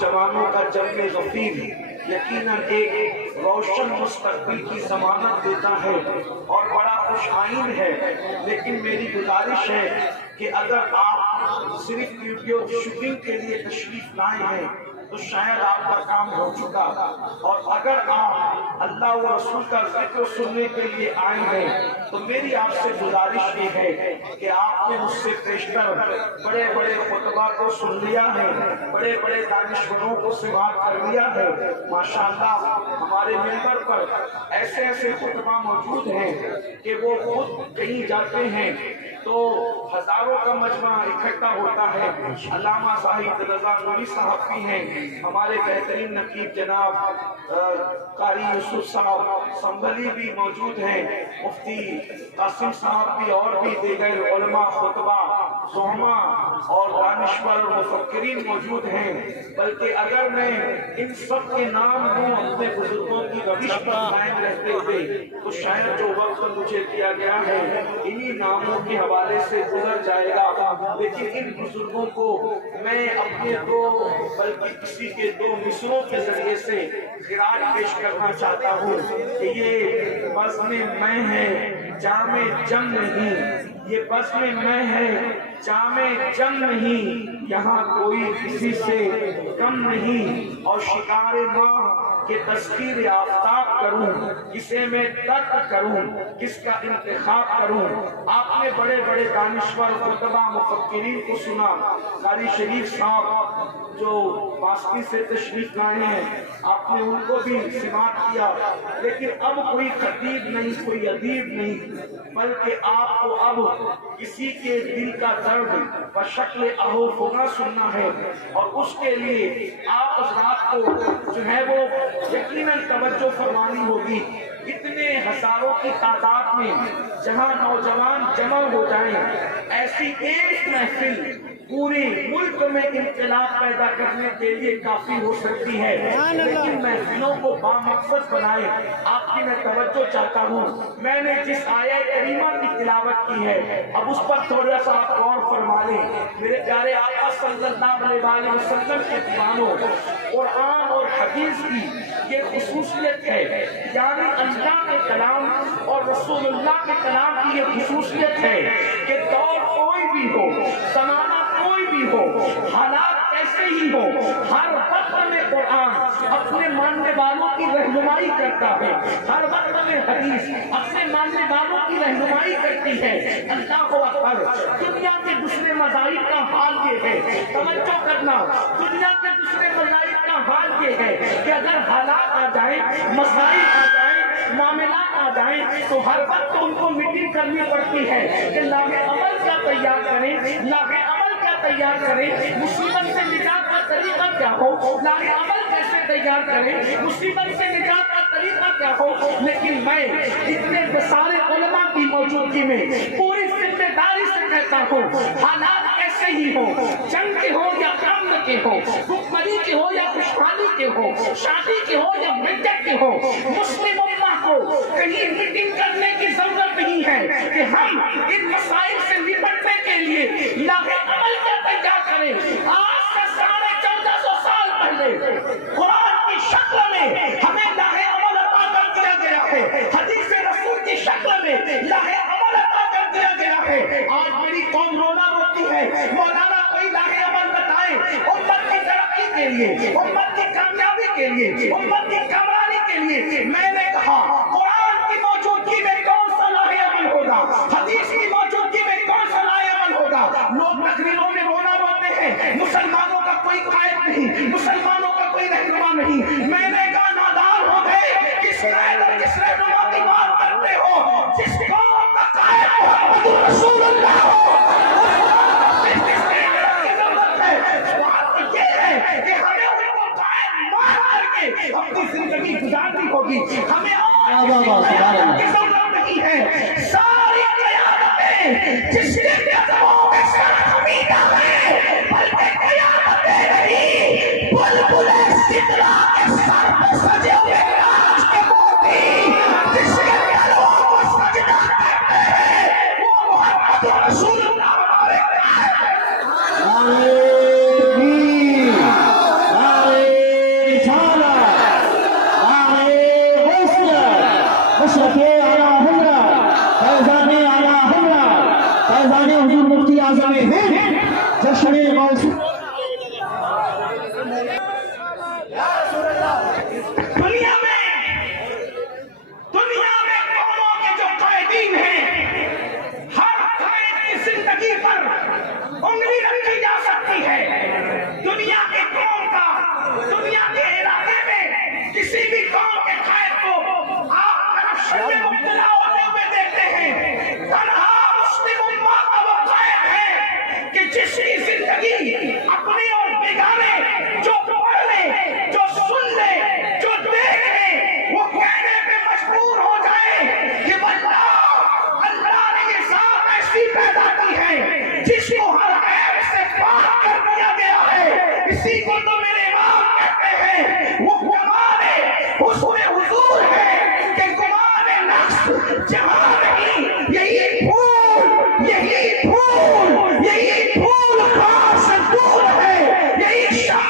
جوانوں کا جم غفیر یقیناً ایک روشن مستقبل کی ضمانت دیتا ہے اور بڑا خوش آئین ہے، لیکن میری گزارش ہے کہ اگر آپ صرف ویڈیو شوٹنگ کے لیے تشریف لائے ہیں تو شاید آپ کا کام ہو چکا، اور اگر آپ اللہ و رسول کا ذکر سننے کے لیے آئے ہیں تو میری آپ سے گزارش یہ ہے کہ آپ نے مجھ سے پیشتر بڑے بڑے خطبہ کو سن لیا ہے، بڑے بڑے دانشوروں کو سماعت کر لیا ہے۔ ماشاءاللہ ہمارے ممبر پر ایسے ایسے خطبہ موجود ہیں کہ وہ خود کہیں جاتے ہیں تو ہزاروں کا مجمع اکٹھا ہوتا ہے۔ علامہ صاحب رضا نوری صاحب بھی ہیں، ہمارے بہترین نقیب جناب قاری یوسف صاحب سنبھلی بھی موجود ہیں، مفتی قاسم صاحب بھی، اور بھی دیگر علماء خطبہ زعما اور دانشور اور مفکرین موجود ہیں۔ بلکہ اگر میں ان سب کے نام دوں اپنے بزرگوں کی روش پر قائم رہتے ہوئے تو شاید جو وقت مجھے دیا گیا ہے انہی ناموں کے حوالے سے گزر جائے گا، لیکن ان بزرگوں کو میں اپنے دو بلکہ کسی کے دو مصروں کے ذریعے سے خراج پیش کرنا چاہتا ہوں کہ یہ بزم میں ہے جام جم نہیں، یہ بزم میں ہے جام جم نہیں، یہاں کوئی کسی سے کم نہیں، اور شکار ماہ کہ تذکیر آفتاب کروں، کسے میں ترک کروں، کس کا انتخاب کروں۔ آپ نے بڑے بڑے دانشور خطبہ مفکرین کو سنا، قاری شریف صاحب جو واسطی سے تشریف لائے ہیں آپ نے ان کو بھی سماعت کیا، لیکن اب کوئی خطیب نہیں، کوئی ادیب نہیں، بلکہ آپ کو اب کسی کے دل کا درد بشکل اہو فغاں سننا ہے، اور اس کے لیے آپ حضرات کو جو ہے وہ یقیناً توجہ فرمانی ہوگی۔ اتنے ہزاروں کی تعداد میں جہاں نوجوان جمع ہو جائیں، ایسی ایک محفل پورے ملک میں انقلاب پیدا کرنے کے لیے کافی ہو سکتی ہے، لیکن محفلوں کو بامقصد بنائے۔ آپ کی میں توجہ چاہتا ہوں، میں نے جس آیہ کریمہ کی تلاوت کی ہے اب اس پر تھوڑا سا غور فرما لیں۔ میرے پیارے آقا صلی اللہ علیہ وسلم کے دیوانوں، قرآن اور حدیث کی یہ خصوصیت ہے، یعنی اللہ کے کلام اور رسول اللہ کے کلام کی یہ خصوصیت ہے کہ دور کوئی بھی ہو، زمانہ کوئی بھی ہو، حالات کیسے ہی ہو، ہر وقت میں قرآن اپنے ماننے والوں کی رہنمائی کرتا ہے، ہر وقت میں حدیث اپنے ماننے والوں کی رہنمائی کرتی ہے۔ اللہ اکبر! دنیا کے دوسرے مذاہب کا حال یہ ہے، توجہ کرنا، دنیا کے دوسرے مذاہب کا حال یہ ہے کہ اگر حالات آ جائیں، مسائل آ جائیں، معاملات آ جائیں تو ہر وقت ان کو میٹنگ کرنی پڑتی ہے کہ لاغ عمل کیا تیار کریں، لاغ عمل کیا تیار کریں، مصیبت سے نجات کا طریقہ کیا ہو، لاغ عمل کیسے تیار کریں، مصیبت سے نجات کا طریقہ کیا ہو۔ لیکن میں اتنے سارے علماء کی موجودگی میں پوری ذمہ داری سے کہتا ہوں، حالات کیسے ہی ہو، جنگ کے ہو یا امن کے ہو، بھوکمری کے ہو یا خوشحالی کے ہو، شادی کے ہو یا مدت کے ہو، مسلم امہ کو کہیں میٹنگ کرنے کی ضرورت نہیں ہے کہ ہم ان مسائل سے نپٹنے کے لیے لاغ عمل کیا تیار کریں۔ آج سے 1450 سال پہلے قرآن کی شکل میں ہمیں لاغ عمل عطا کر دیا گیا ہے، حدیث رسول کی شکل میں لاغ عمل عطا کر دیا گیا ہے۔ آج میری قوم رونا روتی ہے، مولانا کوئی لاغ عمل بتائیں امت کی ترقی کے لیے، امت کی کامیابی کے لیے، امت کی کامرانی کے لیے۔ میں نے کہا قرآن کی موجودگی میں کون سا لاغ عمل ہوگا، حدیث کی موجودگی میں کون سا لاغ عمل ہوگا۔ لوگ تقریروں میں رونا روتے ہیں، مسلمانوں کا کوئی قائد نہیں، مسلمانوں کا کوئی رہنما نہیں۔ میں نے کہا نادار ہو گئے، کس قائد اور کس رہنما کی بات کرتے ہو؟ جس قوم کا قائد محمد رسول اللہ ہو، اپنی زندگی گزارنی ہوگی، ہمیں اور کی ضرورت نہیں ہے۔ ساری قیادتیں جس کے قدموں کے ساتھ امیدہ ہے، بلکہ قیادتیں نہیں، بلبل سدرا کے سر پہ سجے ہوئے راج کے موتی، جس کے قدموں کو سجدہ کرتے ہیں وہ محمد رسول اللہ ہمارے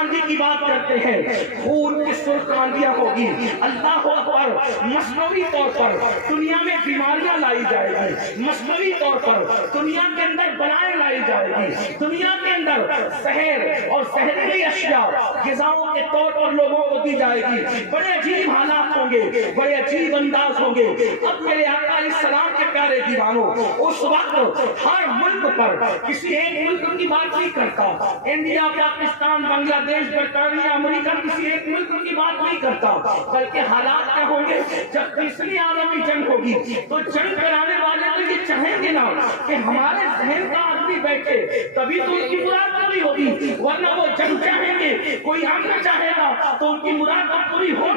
آندھی کی بات کرتے ہیں، خون کی سرخ آندیاں ہوگی، اللہ اکبر، مصنوعی طور پر دنیا میں بیماریاں لائی جائے گی، مصنوعی طور پر دنیا کے اندر بلائیں لائی جائے گی، دنیا کے اندر زہر اور زہریلی اشیاء غذاؤں کے طور پر لوگوں کو دی جائے گی، بڑے عجیب حالات ہوں گے، بڑے عجیب انداز ہوں گے۔ اب میرے آقا علیہ السلام کے پیارے دیوانوں، اس وقت ہر ملک پر کسی ایک ملک کی بات نہیں کرتا، انڈیا، پاکستان، بنگلہ دیش، برطانیہ، امریکہ، کسی ایک ملک کی بات نہیں کرتا، بلکہ حالات کیا ہوں گے؟ جب تیسری عالمی جنگ ہوگی تو جنگ کرانے والے تو یہ چاہیں گے نا کہ ہمارے ذہن کا آدمی بیٹھے، تبھی تو ان کی مراد پوری ہوگی، ورنہ وہ جنگ چاہیں گے، کوئی امن چاہے گا تو ان کی مراد پوری ہوگی۔